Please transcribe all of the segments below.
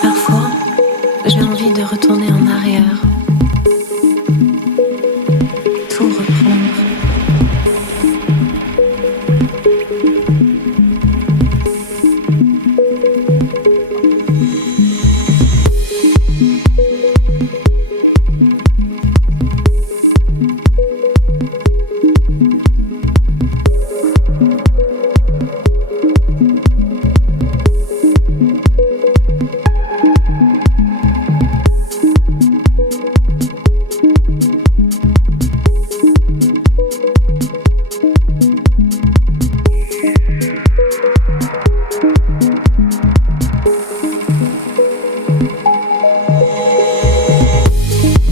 Parfois, j'ai envie de retourner en arrière, tout reprendre.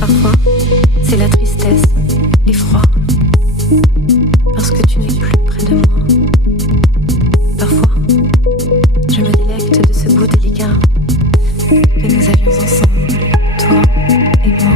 Parfois, c'est la tristesse, l'effroi, parce que tu n'es plus près de moi. Parfois, je me délecte de ce goût délicat que nous avions ensemble, toi et moi.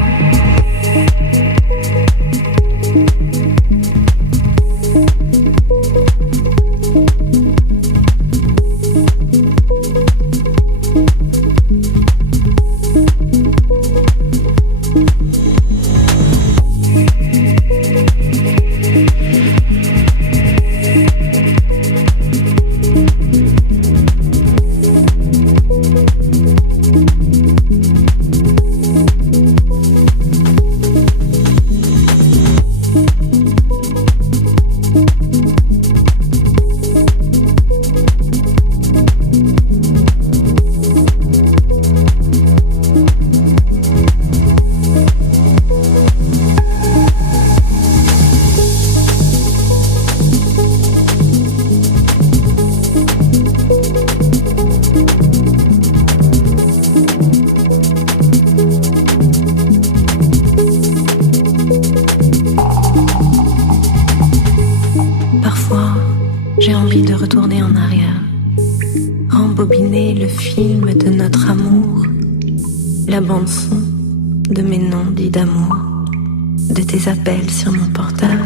Parfois, j'ai envie de retourner en arrière, rembobiner le film de notre amour, la bande-son de mes noms dits d'amour, de tes appels sur mon portable.